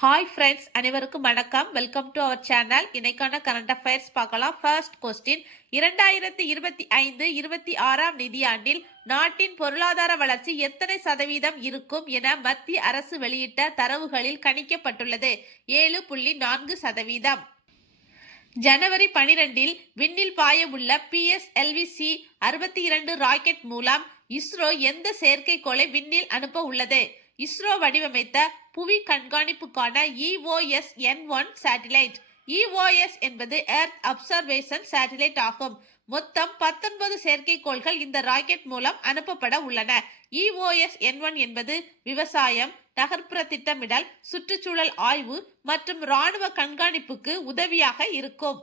Hi friends, அனைவருக்கும் வணக்கம். Welcome to our channel. இன்னைக்கான கரண்ட் அஃபேர்ஸ் பார்க்கலாம். ஃபர்ஸ்ட் கொஸ்டின், 2025-26 நிதியாண்டில் நாட்டின் பொருளாதார வளர்ச்சி எத்தனை சதவீதம் இருக்கும் என மத்திய அரசு வெளியிட்ட தரவுகளில் கணிக்கப்பட்டுள்ளது. 7.4%. ஜனவரி 12 விண்ணில் பாய உள்ள PSLV-C 62 ராக்கெட் மூலம் இஸ்ரோ எந்த செயற்கைக்கோளை விண்ணில் அனுப்ப உள்ளது? இஸ்ரோ வடிவமைத்த புவி கண்காணிப்புக்கான EOS-N1 சேட்டிலைட். EOS என்பது எர்த் அப்சர்வேஷன் சேட்டிலைட் ஆகும். மொத்தம் 19 செயற்கைக்கோள்கள் இந்த ராக்கெட் மூலம் அனுப்பப்பட உள்ளன. EOS-N1 என்பது விவசாயம், நகர்ப்புற திட்டமிடல், சுற்றுச்சூழல் ஆய்வு மற்றும் இராணுவ கண்காணிப்புக்கு உதவியாக இருக்கும்.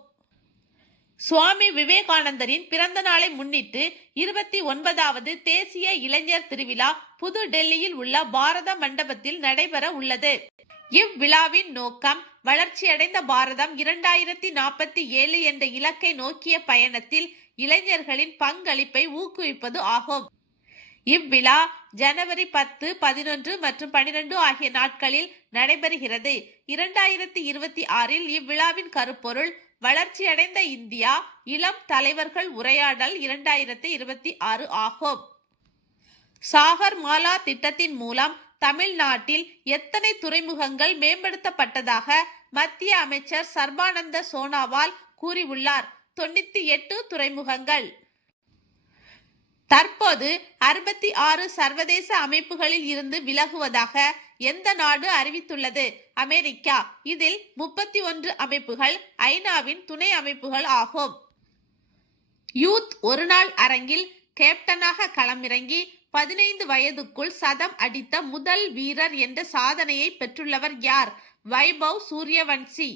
சுவாமி விவேகானந்தரின் பிறந்த நாளை முன்னிட்டு 29வது தேசிய இளைஞர் திருவிழா புது டெல்லியில் உள்ள பாரத மண்டபத்தில் நடைபெற உள்ளது. இவ்விழாவின் நோக்கம் வளர்ச்சியடைந்த பாரதம் 2047 என்ற இலக்கை நோக்கிய பயணத்தில் இளைஞர்களின் பங்களிப்பை ஊக்குவிப்பது ஆகும். இவ்விழா ஜனவரி 10, 11 மற்றும் 12 ஆகிய நாட்களில் நடைபெறுகிறது. 2026 இவ்விழாவின் கருப்பொருள் வளர்ச்சியடைந்த இந்தியா, இளம் தலைவர்கள் உரையாடல் 2026 ஆகும். சாகர் மாலா திட்டத்தின் மூலம் தமிழ்நாட்டில் எத்தனை துறைமுகங்கள் மேம்படுத்தப்பட்டதாக மத்திய அமைச்சர் சர்பானந்த சோனாவால் கூறியுள்ளார்? 98 துறைமுகங்கள். தற்போது 66 சர்வதேச அமைப்புகளில் இருந்து விலகுவதாக எந்த நாடு அறிவித்துள்ளது? அமெரிக்கா. இதில் 31 அமைப்புகள் ஐநாவின் துணை அமைப்புகள் ஆகும். யூத் ஒருநாள் அரங்கில் கேப்டனாக களமிறங்கி 15 வயதுக்குள் சதம் அடித்த முதல் வீரர் என்ற சாதனையை பெற்றுள்ளவர் யார்? வைபவ் சூரியவன்சி.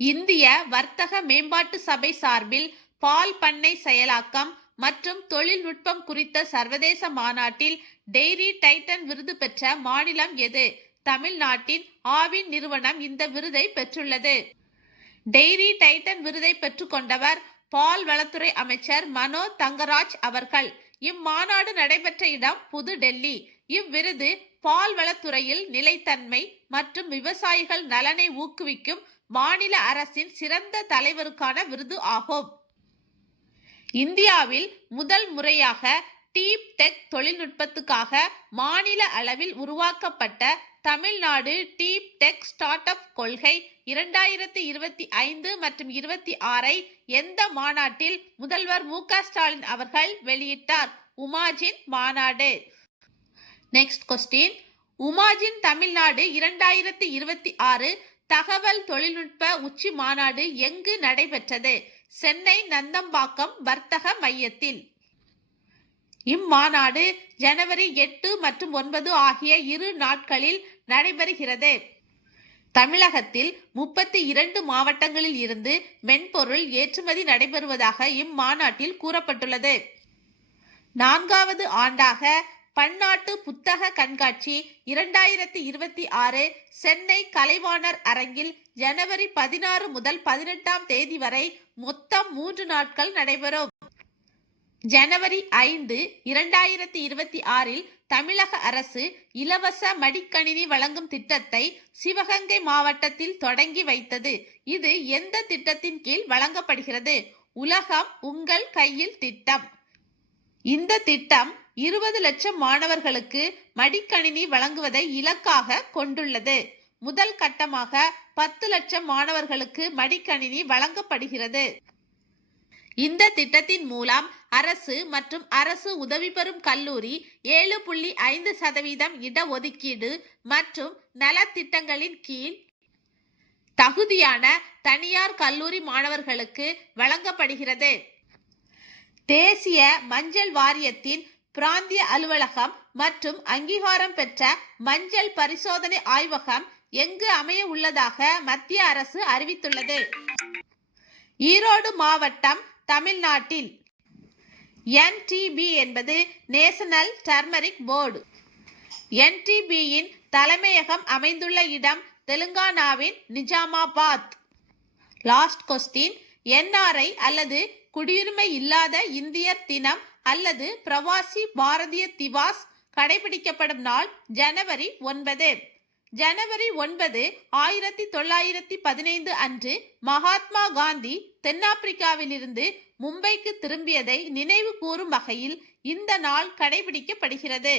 இந்திய வர்த்தக மேம்பாட்டு சபை சார்பில் பால் பண்ணை செயலாக்கம் மற்றும் தொழில்நுட்பம் குறித்த சர்வதேச மாநாட்டில் டெய்ரி டைட்டன் விருது பெற்ற மாநிலம் எது? தமிழ்நாட்டின் ஆவின் நிறுவனம் இந்த விருதை பெற்றுள்ளது. டெய்ரி டைட்டன் விருதை பெற்றுக்கொண்டவர் பால் வளத்துறை அமைச்சர் மனோ தங்கராஜ் அவர்கள். இம்மாநாடு நடைபெற்ற இடம் புது டெல்லி. இவ்விருது பால் வளத்துறையில் நிலைத்தன்மை மற்றும் விவசாயிகள் நலனை ஊக்குவிக்கும் மாநில அரசின் சிறந்த தலைவருக்கான விருது ஆகும். இந்தியாவில் முதல் முறையாக டீப் டெக் தொழில்நுட்பத்துக்காக மாநில அளவில் உருவாக்கப்பட்ட Tamil Nadu deep tech start up கொள்கை 2025 மற்றும் 26 எந்த மாநாட்டில் முதல்வர் மு.க. ஸ்டாலின் அவர்கள் வெளியிட்டார்? உமாஜின் மாநாடு. நெக்ஸ்ட் கொஸ்டின், உமாஜின் தமிழ்நாடு 2026 தகவல் தொழில்நுட்ப உச்சி மாநாடு எங்கு நடைபெற்றது? சென்னை நந்தம்பாக்கம் வர்த்தக மையத்தில். இம்மாநாடு ஜனவரி 8 மற்றும் 9 ஆகிய 2 நாட்களில் நடைபெறுகிறது. தமிழகத்தில் 32 மாவட்டங்களில் இருந்து மென்பொருள் ஏற்றுமதி நடைபெறுவதாக இம்மாநாட்டில் கூறப்பட்டுள்ளது. 4வது ஆண்டாக பன்னாட்டு புத்தக கண்காட்சி 2026 சென்னை கலைவாணர் அரங்கில் ஜனவரி 16 முதல் 18 தேதி வரை மொத்தம் 3 நாட்கள் நடைபெறும். ஜனவரி 5, 2026 தமிழக அரசு இலவச மடிக்கணினி வழங்கும் திட்டத்தை சிவகங்கை மாவட்டத்தில் தொடங்கி வைத்தது. இது எந்த திட்டத்தின் கீழ் வழங்கப்படுகிறது? உலகம் உங்கள் கையில் திட்டம். இந்த திட்டம் 20 லட்சம் மாணவர்களுக்கு மடிக்கணினி வழங்குவதை இலக்காக கொண்டுள்ளது. முதல் கட்டமாக 10 லட்சம் மாணவர்களுக்கு மடிக்கணினி வழங்கப்படுகிறது. இந்த திட்டத்தின் மூலம் அரசு மற்றும் அரசு உதவி பெறும் கல்லூரி 7.5% இடஒதுக்கீடு மற்றும் நலத்திட்டங்களின் கீழ் தகுதியான தனியார் கல்லூரி மாணவர்களுக்கு வழங்கப்படுகிறது. தேசிய மஞ்சள் வாரியத்தின் பிராந்திய அலுவலகம் மற்றும் அங்கீகாரம் பெற்ற மஞ்சள் பரிசோதனை ஆய்வகம் எங்கு அமைய உள்ளதாக மத்திய அரசு அறிவித்துள்ளது? ஈரோடு மாவட்டம், தமிழ்நாட்டில். NTB என்பது நேஷனல் டர்மரிக் போர்டு. NTB-யின் தலைமையகம் அமைந்துள்ள இடம் தெலுங்கானாவின் நிஜாமாபாத். லாஸ்ட் கொஸ்டின், NRI அல்லது குடியுரிமை இல்லாத இந்தியர் தினம் அல்லது பிரவாசி பாரதிய திவாஸ் கடைபிடிக்கப்படும் நாள் ஜனவரி 9. ஜனவரி 9, 1915 அன்று மகாத்மா காந்தி தென்னாப்பிரிக்காவிலிருந்து மும்பைக்கு திரும்பியதை நினைவு கூறும் வகையில் இந்த நாள் கடைபிடிக்கப்படுகிறது.